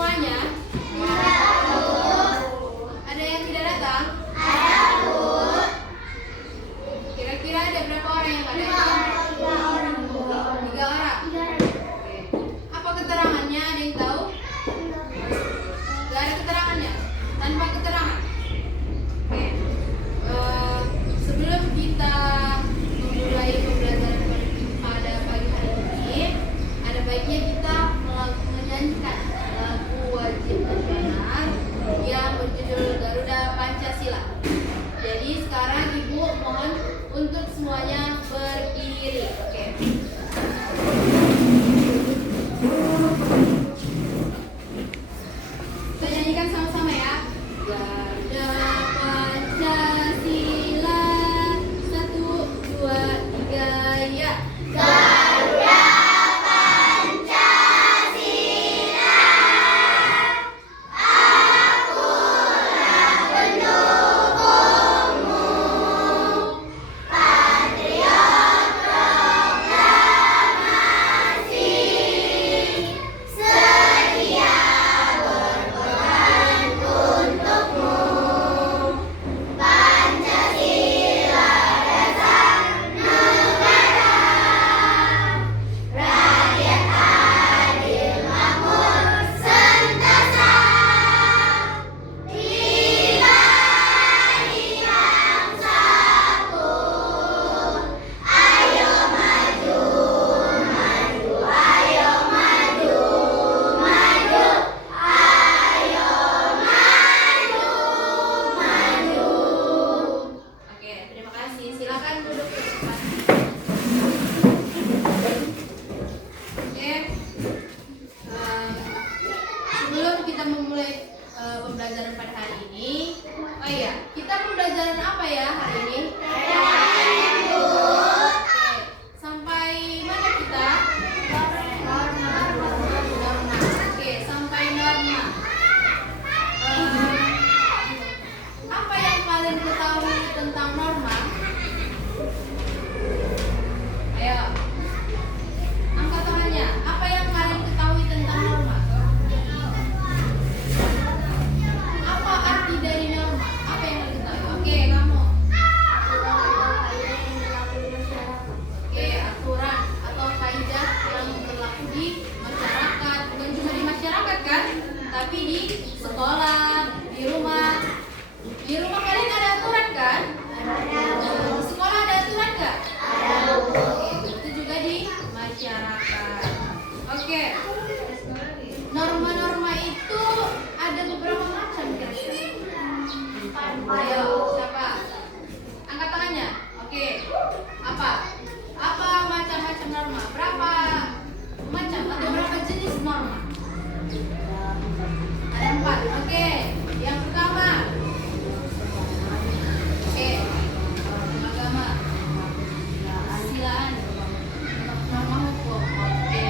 semuanya? Ada yang tidak datang? Kira-kira ada berapa orang yang nggak datang? 3 orang. Oke. Apa keterangannya? Ada yang tahu? Gak ada keterangannya. Tanpa keterangan. Oke. Sebelum kita memulai pembelajaran pada pagi hari ini, ada baiknya kita menyanyikan lagu wajib nasional yang berjudul Garuda Pancasila. Jadi sekarang Ibu mohon untuk semuanya berdiri. Oke. Kita nyanyikan sama-sama ya. Garuda Pancasila, 1, 2, 3, ya. Garuda Pancasila, akulah pendukungmu, patriot proklamasi, setia berkorban untukmu. Pancasila dasar negara, rakyat adil makmur sentosa, pribadi bangsaku. Ayo maju, maju, ayo maju, maju, ayo maju, maju. Oke, terima kasih. Silakan duduk ke depan. Oke. Sebelum kita memulai pembelajaran pada hari ini, oh iya, kita pembelajaran apa ya hari ini? Oke, sampai mana kita? Norma. Oke, sampai norma. Apa yang kalian ketahui tentang norma? Ayo, angkat tangannya. Apa yang kalian ketahui tentang norma? Apa arti dari norma? Apa yang kalian ketahui? Oke, kamu. Oke, aturan atau kaidah yang berlaku di masyarakat. Bukan cuma di masyarakat kan, tapi di sekolah, di rumah. Di rumah kalian ada aturan kan? Di sekolah ada aturan nggak? Oke, begitu juga di masyarakat. Oke, norma-norma itu ada beberapa macam kira-kira. Ayo, siapa? Angkat tangannya. Oke, apa? Apa macam-macam norma? Berapa macam atau berapa jenis norma? Ada 4. Oke, yang pertama. Oke, agama, kasilaan, norma hukum. Oke.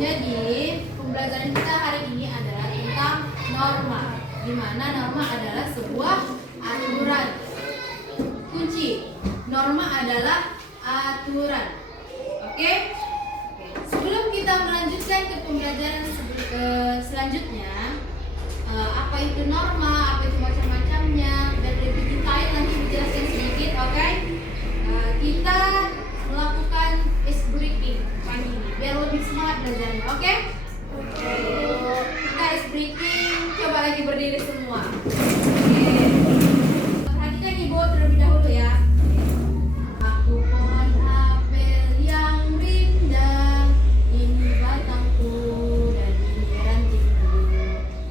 Jadi pembelajaran kita hari ini adalah tentang norma, di mana norma adalah sebuah aturan. Kunci norma adalah aturan. Oke? Oke. Sebelum kita melanjutkan ke pembelajaran selanjutnya, apa itu norma, apa itu macam-macamnya, dan lebih detail nanti dijelaskan sedikit. Oke? Kita melakukan ice breaking pagi ini biar lebih semangat belajarnya. Oke? Kita ice breaking. Coba lagi berdiri semua. Oke. Perhatikan Ibu terlebih dahulu ya. Aku pohon apel yang rindang, ini batangku dan ini rantingku.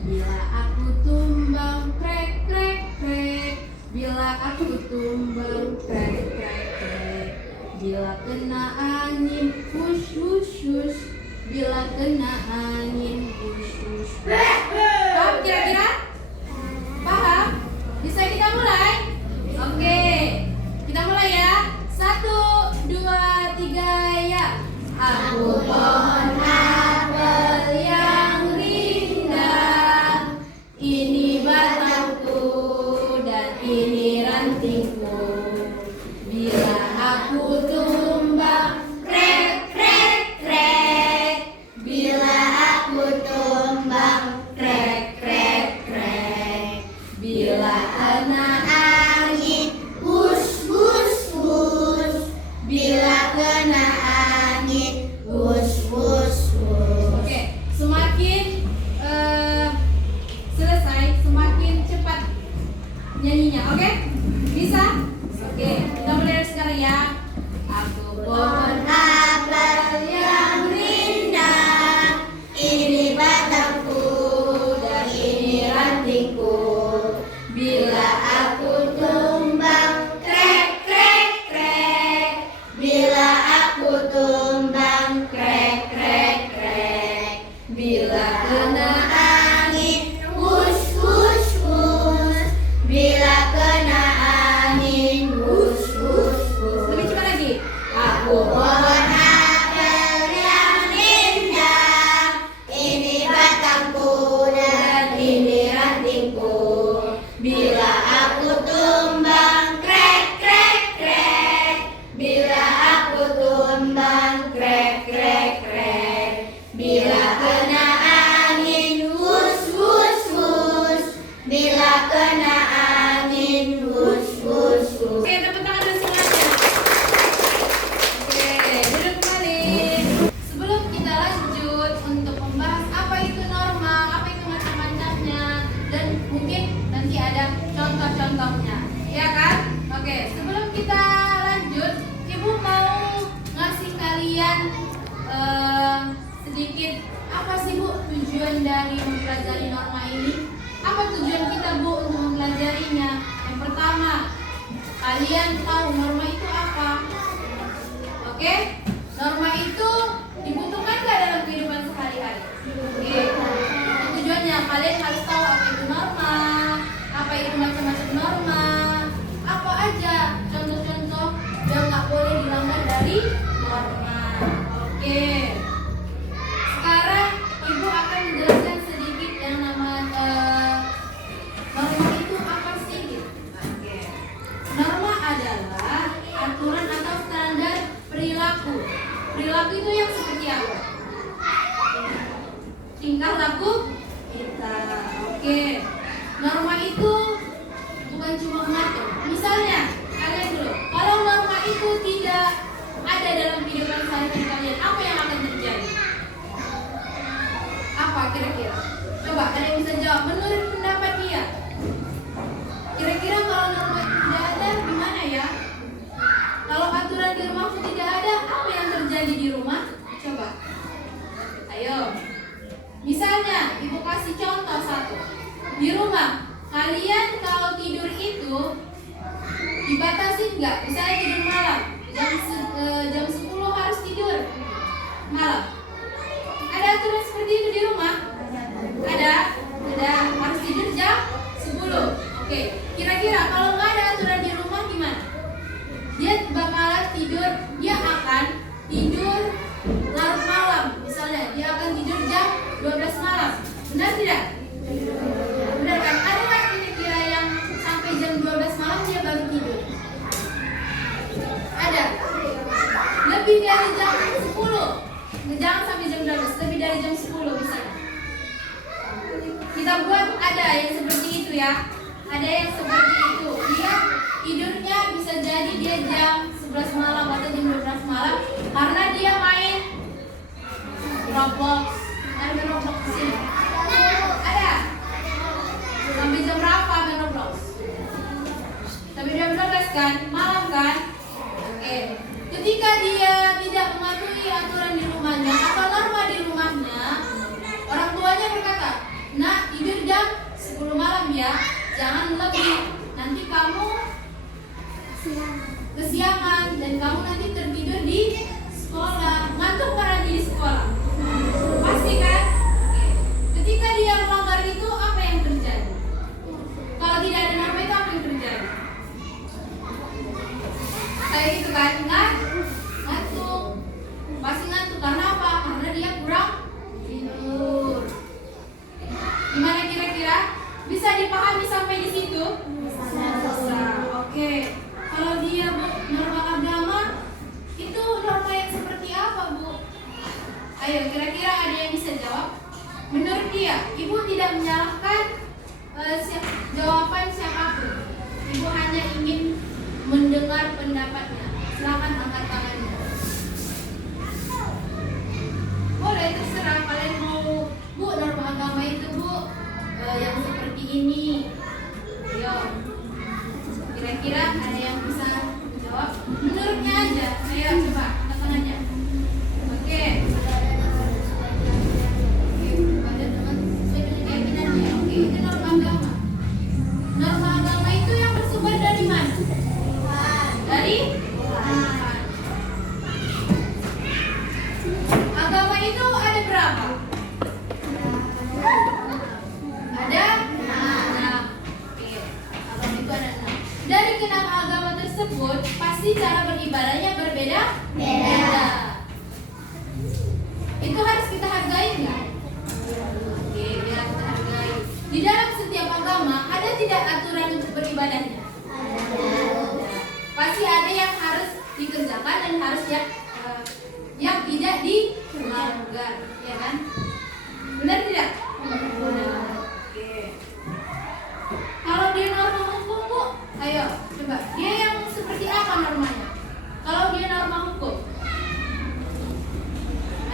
Bila aku tumbang krek krek krek, bila aku tumbang krek krek krek, bila kena angin hush hush hush, bila kena angin hush hush hush. Paham kira-kira? Paham? Bisa kita mulai? Oke, kita mulai ya. 1, 2, 3, ya. Aku pohon apel yang rindang, ini batangku dan ini rantingku. Bila aku tumbang krek krek krek, bila Oke? Bisa? Oke, kita mulai dari sekarang ya. Aku pohon apel yang rindang, ini batangku dan ini rantingku. Bila aku tumbang, krek krek krek. Bila aku tumbang, krek krek krek. Bila kena angin, wush wush wush. Bila kena angin, wush wush wush. lebih cepat lagi. Aku pohon apel yang rindang, ini batangku dan ini rantingku. Bila aku tumbang, krek krek krek. Bila aku tumbang, krek krek krek. Bila kena angin, wush wush wush. Bila kena angin, wush wush wush. Oke, tepuk tangan dulu semuanya. Oke, duduk kembali. Sebelum kita lanjut untuk membahas apa itu norma, apa itu macam-macamnya, dan mungkin nanti ada contoh-contohnya, ya kan? Oke, sebelum kita lanjut, Ibu mau ngasih kalian sedikit apa sih Bu tujuan dari mempelajari norma ini? Apa tujuan kita Bu untuk mempelajarinya? Yang pertama, kalian tahu norma itu apa? Oke, norma itu dibutuhkan nggak dalam kehidupan sehari-hari? Oke, tujuannya kalian harus tahu apa itu norma, apa itu macam-macam norma, apa aja contoh-contoh yang nggak boleh dilanggar dari norma. Oke, sekarang Ibu akan menjelaskan sedikit yang nama norma itu apa sih? Oke. Norma adalah aturan atau standar perilaku. Perilaku itu yang seperti apa? Tingkah laku kita. Oke. Norma itu bukan cuma mengatur. Misalnya, kalian dulu, kalau norma itu tidak ada dalam kehidupan sehari-hari kalian, apa yang akan terjadi? Apa kira-kira? Coba ada yang bisa jawab menurut pendapat dia. Kira-kira kalau norma itu tidak ada, gimana ya? Kalau aturan di rumahku tidak ada, apa yang terjadi di rumah? Coba. Ayo. Misalnya, Ibu kasih contoh satu. Di rumah, kalian kalau tidur itu dibatasi nggak? Misalnya tidur malam, jam 10 harus tidur malam. Ada aturan seperti itu di rumah? Ada, harus tidur jam 10. Oke, kira-kira kalau nggak ada aturan di rumah gimana? Dia bakalan tidur, dia akan tidur larut malam. Misalnya, dia akan tidur jam 12 malam. Benar tidak? Benar kan? Ada nggak kira-kira yang sampai jam 12 malam dia baru tidur? Ada. Lebih dari jam 10. Jangan sampai jam 12, lebih dari jam 10 misalnya. Kita buat ada yang seperti itu ya. Ada yang seperti itu. Dia tidurnya bisa jadi dia jam 11 malam atau jam 12 malam karena dia main Roblox. Ada main Roblox di sini? Ada. Sampai jam berapa main Roblox? Sampai jam 12 kan? Malam kan? Oke. Ketika dia tidak mematuhi aturan di rumahnya atau norma di rumahnya, orang tuanya berkata, "Nak, tidur jam 10 malam ya, jangan lebih. Nanti kamu kesiangan dan kamu nanti tertidur di sekolah, ngantuk nanti di sekolah." Pasti kan? Oke. Ketika dia melanggar itu, apa yang terjadi? Kalau tidak ada norma itu apa yang terjadi? Kayak gitu kan? Ngantuk. Pasti ngantuk karena apa? Karena dia kurang tidur. Gimana kira-kira? Bisa dipahami sampai di situ? Bisa. Oke. Kalau dia Bu, norma agama itu norma yang seperti apa Bu? Ayo kira-kira ada yang bisa jawab? Menurut dia, Ibu tidak menyalahkan jawaban siapapun. Ibu hanya ingin mendengar pendapatnya. Silakan angkat tangannya. Boleh, terserah kalian mau Bu norma agama itu Bu yang seperti ini. Ayo. pun pasti cara beribadahnya berbeda. Itu harus kita hargai nggak? Oke, biar kita hargai. Di dalam setiap agama ada tidak aturan untuk beribadahnya? Pasti ada yang harus dikerjakan dan harus yang tidak dilanggar, ya kan? Benar tidak? Oke. Kalau dia norma hukum, Bu, ayo coba. Dia yang seperti apa normanya? Kalau dia norma hukum,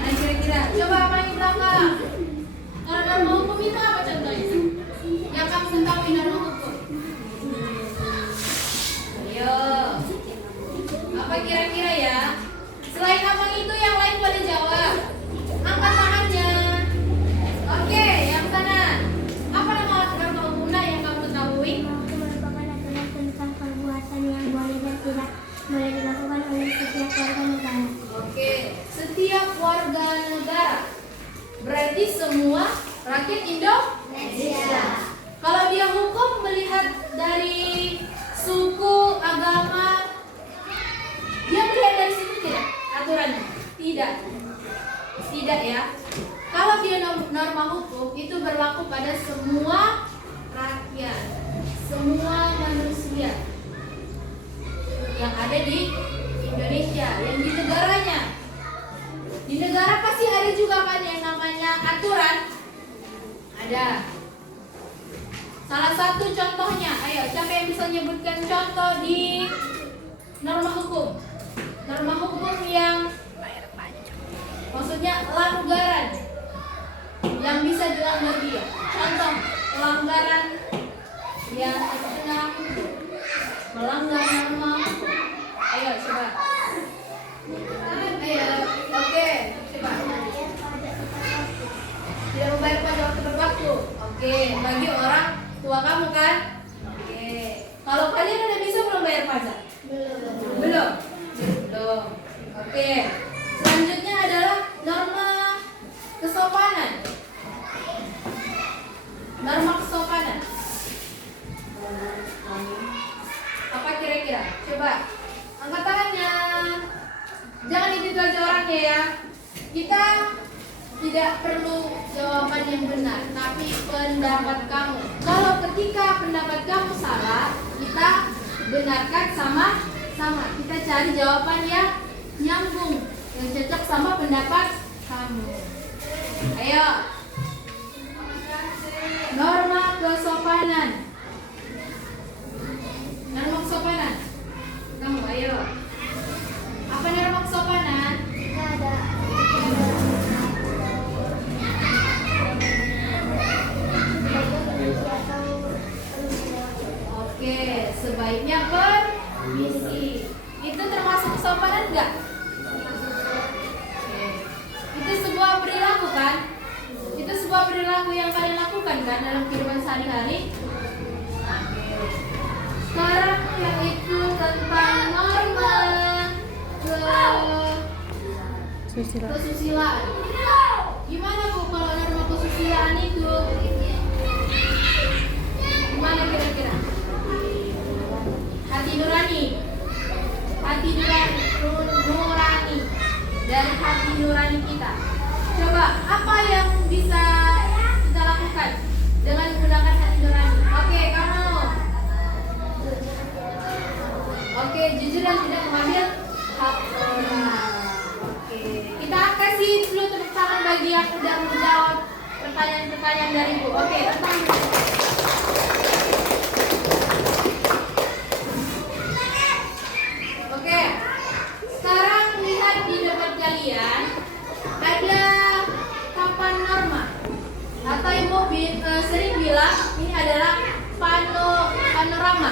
ada kira-kira? Coba apa di belakang? Kalau norma hukum itu apa contohnya? Yang kamu ketahui norma hukum? Ayo. Apa kira-kira ya? Selain abang itu yang lain boleh jawab. Angkat tangannya. Oke, yang sana. Apa nama norma hukumnya yang kamu ketahui? Merupakan aturan tentang perbuatan yang boleh dan tidak boleh dilakukan oleh setiap warga negara. Oke, setiap warga negara. Berarti semua rakyat Indonesia. Kalau dia hukum melihat dari suku, agama, dia melihat dari situ tidak aturannya? Tidak ya. Kalau dia norma hukum itu berlaku pada semua rakyat, semua manusia yang ada di Indonesia, yang di negaranya. Di negara pasti ada juga kan yang namanya aturan. Ada. Salah satu contohnya, ayo siapa yang bisa menyebutkan contoh di norma hukum? Norma hukum yang maksudnya pelanggaran yang bisa dilanggar dia. Contoh pelanggaran yang pernah melanggar norma hukum. Ayo coba. Ayo, oke, coba. Tidak membayar pajak waktu berwaktu. Oke, bagi orang tua kamu kan? Oke. Kalau kalian udah bisa belum bayar pajak? Belum. Oke. Selanjutnya adalah norma kesopanan. Norma kesopanan. Apa kira-kira? Coba angkat tangannya. Jangan itu aja orangnya ya. Kita tidak perlu jawaban yang benar, tapi pendapat kamu. Kalau ketika pendapat kamu salah, kita benarkan sama-sama. Kita cari jawaban yang nyambung, yang cocok sama pendapat kamu. Ayo. Norma kesopanan. Norma kesopanan. Kamu ayo. Apa norma kesopanan? Ada. Oke, sebaiknya permisi. Itu termasuk kesopanan enggak? Oke. Itu sebuah perilaku kan? Itu sebuah perilaku yang kalian lakukan kan dalam kehidupan sehari-hari? Oke. Sekarang yang itu tentang norma kesusilaan. Gimana Bu kalau norma kesusilaan itu? Gimana kira-kira? Hati nurani. Hati nurani. Dari hati nurani kita. Coba apa yang bisa kita lakukan dengan menggunakan hati nurani? Oke, kamu. Oke, jujur dan tidak mengambil hak orang. Oke, kita kasih dulu tepuk tangan bagi yang sudah menjawab pertanyaan-pertanyaan dari Bu. Oke, tepuk tangan. Oke, sekarang lihat di depan kalian ada papan norma atau Ibu sering bilang ini adalah panorama,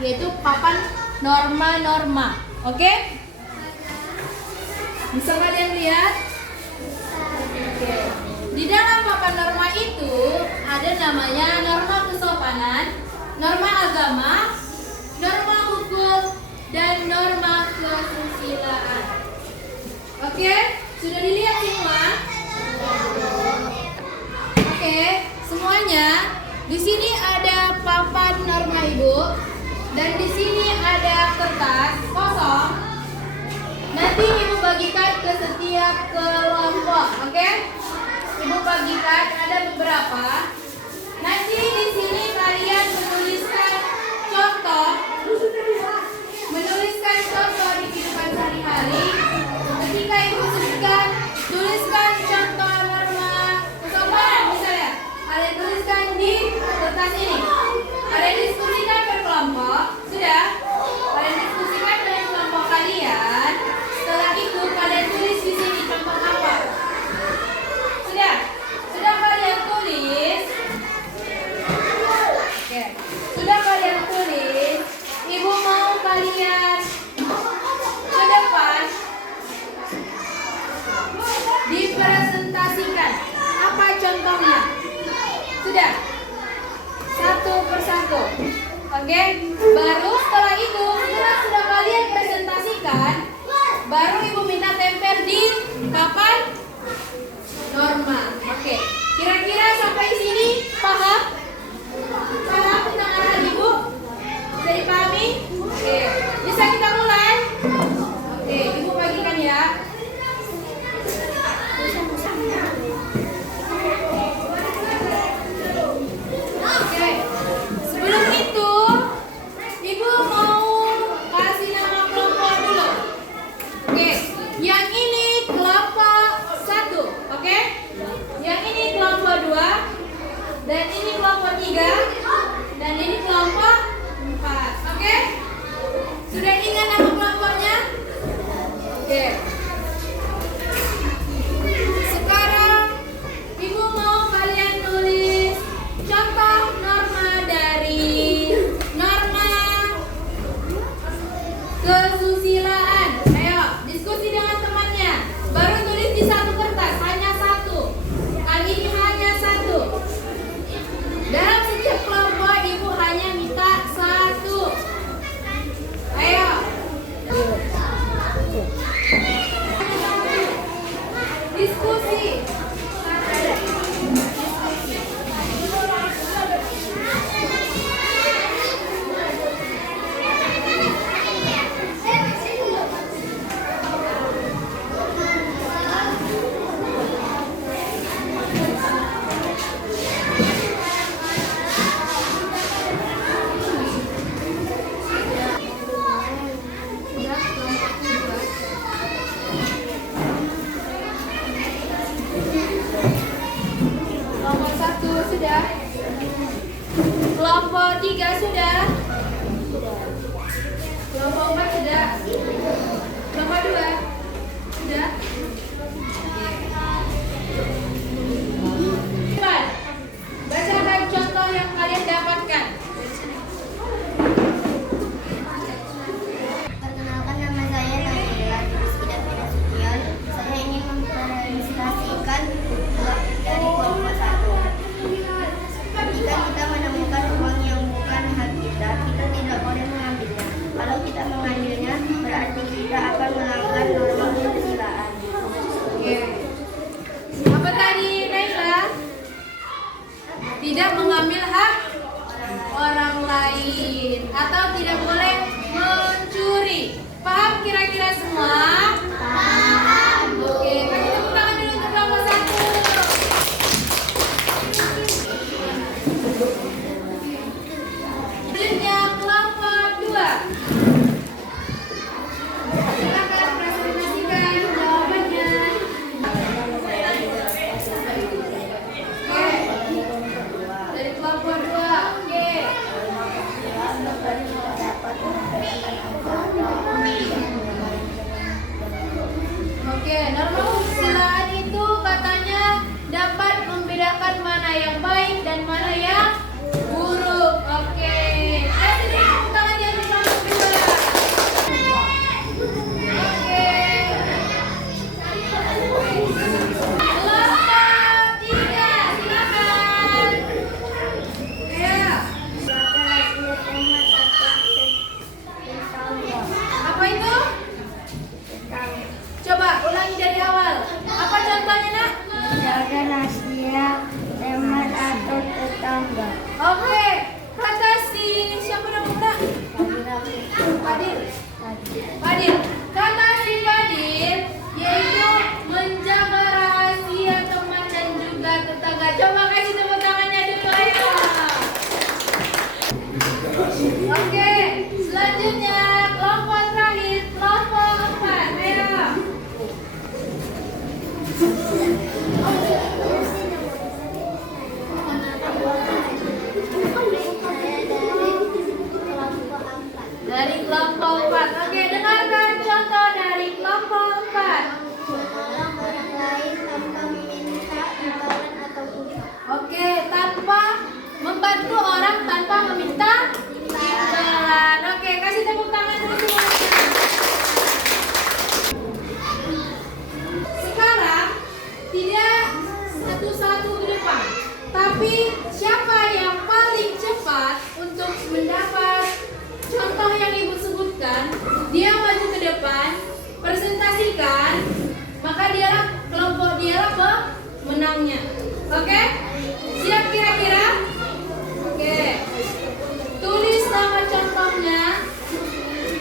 yaitu papan norma-norma. Oke? Bisa kalian lihat? Oke. Di dalam papan norma itu ada namanya norma kesopanan, norma agama, norma hukum, dan norma kesusilaan. Oke? Sudah dilihat semua? Oke, semuanya. Di sini ada papan norma Ibu Dan di sini ada kertas kosong. Nanti ibu bagikan ke setiap kelompok, oke? Ibu bagikan ada beberapa. Nanti di sini kalian menuliskan contoh di kehidupan sehari-hari. Ketika ibu sebutkan, tuliskan contoh norma kesopanan misalnya. Kalian tuliskan di kertas ini. Kalian diskusikan per kelompok, sudah? Kalian diskusikan dengan kelompok kalian. Setelah itu kalian tulis di sini contoh apa? Sudah? Sudah kalian tulis? Oke. Sudah kalian tulis? Ibu mau kalian ke depan dipresentasikan. Apa contohnya? Sudah? Satu persatu. Oke? Baru setelah itu, setelah sudah kalian presentasikan, baru ibu minta tempel di papan norma. Oke. Kira-kira sampai sini paham? Paham tentang arahan ibu? Bisa dipahami? Oke. Bisa kita mulai? Oke, ibu bagikan ya. Oke. Sebelum itu, ibu mau kasih nama kelompok dulu. Oke. Yang ini kelompok 1, oke? Yang ini kelompok 2, dan ini kelompok 3, dan ini kelompok 4, oke? Sudah ingat nama kelompoknya? Oke. Sekarang ibu mau kalian tulis contoh norma dari norma kesusilaan. Ayo, diskusi dengan temannya. Baru tulis di satu kertas, hanya satu. Kali ini hanya satu. Dalam setiap kelompok ibu hanya minta satu. Ayo. Diskusi. Kelompok 1 sudah. Kelompok 3 sudah. Kelompok 4 sudah. Kelompok 2 sudah. Cepat. Bacakan contoh yang kalian dapatkan. Perkenalkan, nama saya Nabila Rizky Davina Nasution. Saya ingin mempresentasikan dari kelompok 1. Jika kita menemukan uang yang bukan hak kita, kita tidak boleh mengambilnya. Kalau kita mengambilnya, berarti kita akan melanggar norma kesusilaan. Oke. Apa tadi, Naila? Tidak mengambil hak orang lain atau tidak boleh mencuri. Paham kira-kira semua? Paham. Oke, kasih tepuk tangan dulu untuk kelompok 1. Selanjutnya kelompok 2. Silakan presentasikan jawabannya. Oke. Dari kelompok 2. Oke. Oke, norma kesusilaan itu katanya dapat membedakan mana yang baik dan mana yang buruk. Oke. Kasih tepuk tangan yang di kelompok 2. Oke. Kelompok 3, silakan. Ya. Apa itu? Coba ulangi dari awal. Apa contohnya, Nak? Menjaga rahasia teman atau tetangga. Oke. Kata si siapa namanya? Fadil. Fadil. Kata si Fadil yaitu menjaga rahasia teman dan juga tetangga. Coba kasih tepuk tangannya dulu ayo. Oke, selanjutnya kelompok terakhir, kelompok 4. Ayo. Dari kelompok 4. Oke, dengarkan contoh dari kelompok 4. Menolong orang lain tanpa meminta imbalan atau upah. Oke, tanpa membantu orang tanpa meminta imbalan. Oke, kasih tepuk tangan dulu semuanya. Sekarang tidak satu-satu ke depan, tapi siapa yang paling cepat untuk mendapat contoh yang ibu sebutkan, dia maju ke depan, presentasikan, maka dialah kelompok dialah pemenangnya. Oke? Siap kira-kira? Oke. Tulis nama contohnya.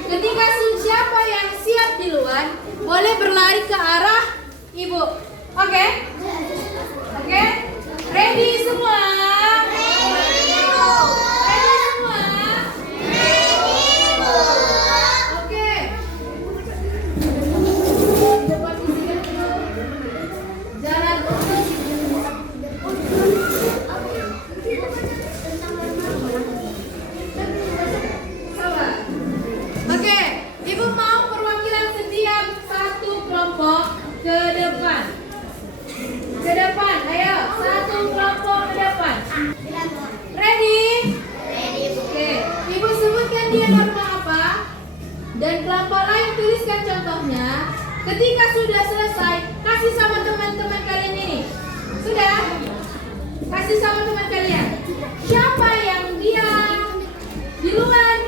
Ketika siapa yang siap di luar, boleh berlari ke arah ibu. Oke? Oke? Ready semua? Ready semua? Oke. Jalan terus. Sabar. Oke, ibu mau perwakilan setiap satu kelompok ke depan. Ke depan, ayo. Satu kelompok ke depan. Ready? Oke, ibu sebutkan dia norma apa? Dan kelompok lain tuliskan contohnya. Ketika sudah selesai, kasih sama teman-teman kalian ini. Sudah? Kasih sama teman kalian. Siapa yang dia duluan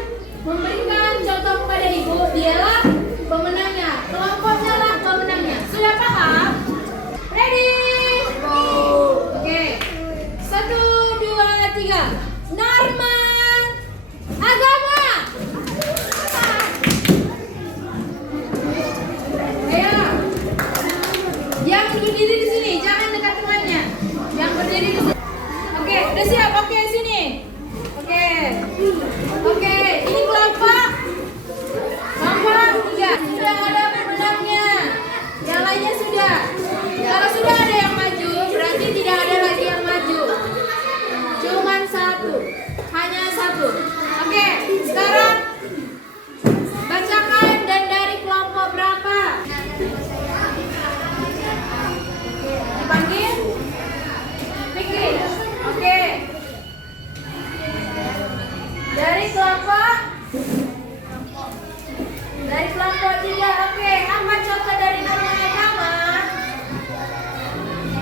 memberikan contoh kepada ibu, dialah pemenangnya. Kelompoknya lah pemenangnya. Sudah paham? Ready? Go. Oke. 1, 2, 3. Norma agama. Ayo. Yang berdiri di sini, jangan dekat temannya. Yang berdiri di sini. Oke, udah siap? Oke, sini. Oke. Oke, ini kelompok. Kelompok 3. Sudah ada pemenangnya. Yang lainnya sudah. Kalau sudah ada yang maju, berarti tidak ada lagi yang maju. Cuman satu. Hanya satu. Oke, sekarang bacakan dan dari kelompok berapa? Dipanggil? Pikir. Oke. Dari kelompok 3. Oke, apa contoh dari norma agama?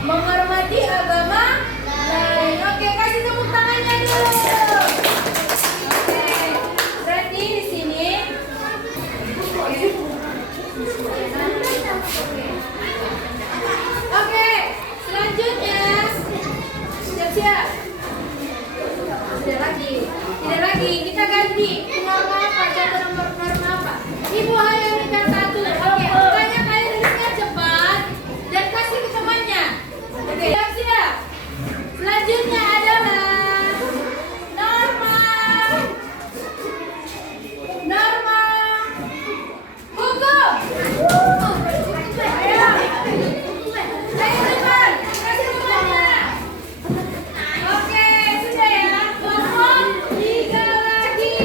Menghormati agama lain. Oke, kasih tepuk tangannya dulu. Oke, berarti di sini. Oke, selanjutnya siap-siap. Tidak lagi, kita ganti. Norma apa? Contoh norma apa? Ibu hanya berikan satu. Oke, makanya kalian tulisnya cepat dan kasih ke temannya. Oke, siap-siap. Selanjutnya adalah norma hukum. Ayo. Ayo cepat, kasih temannya. Oke, sudah ya. Kelompok 3 lagi.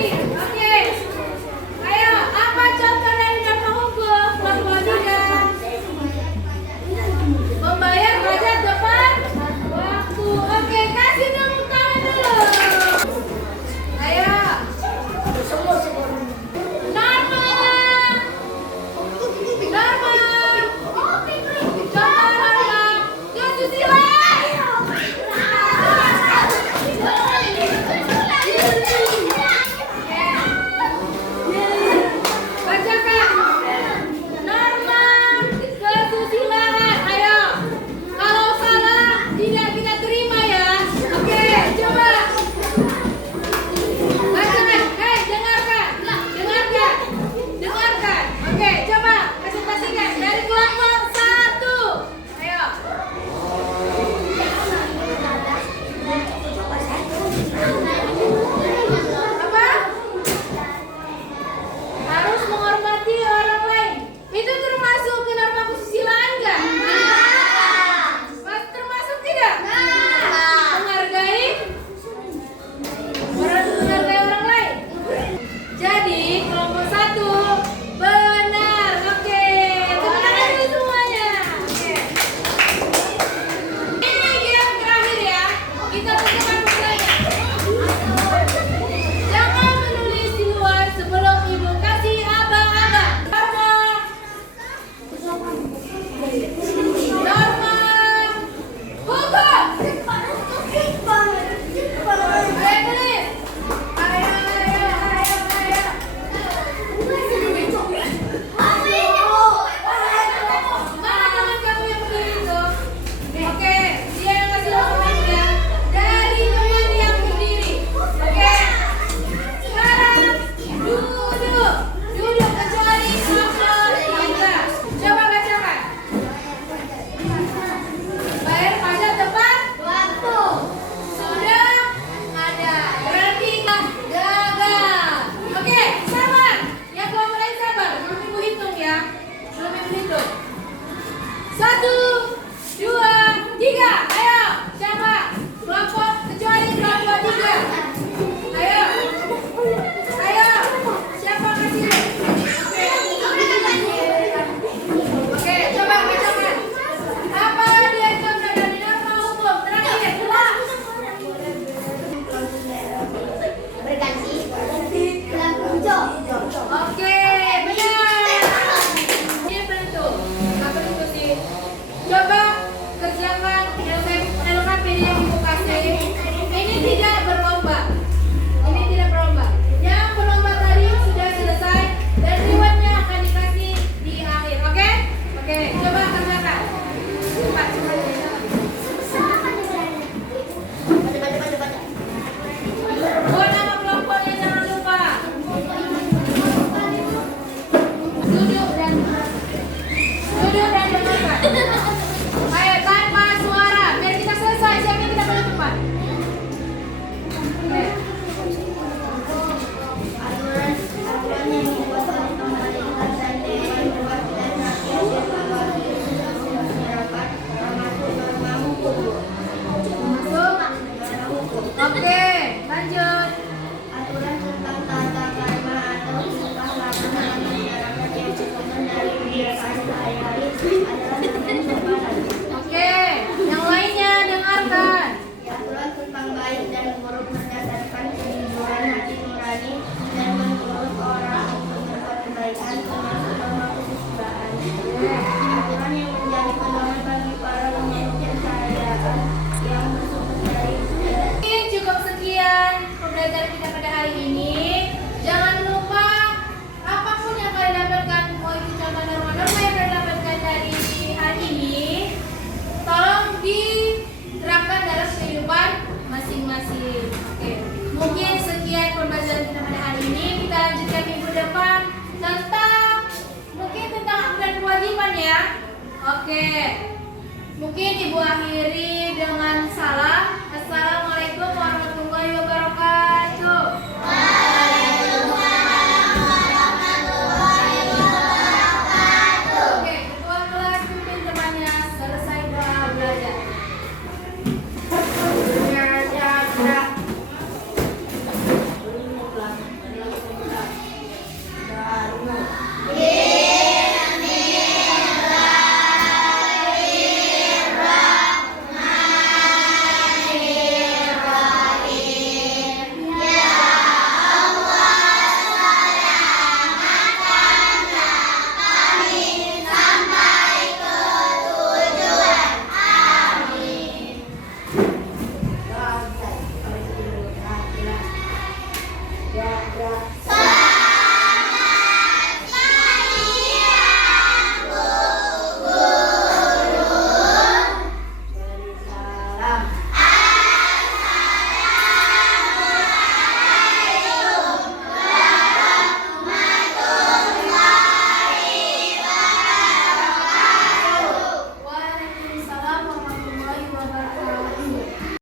waktu.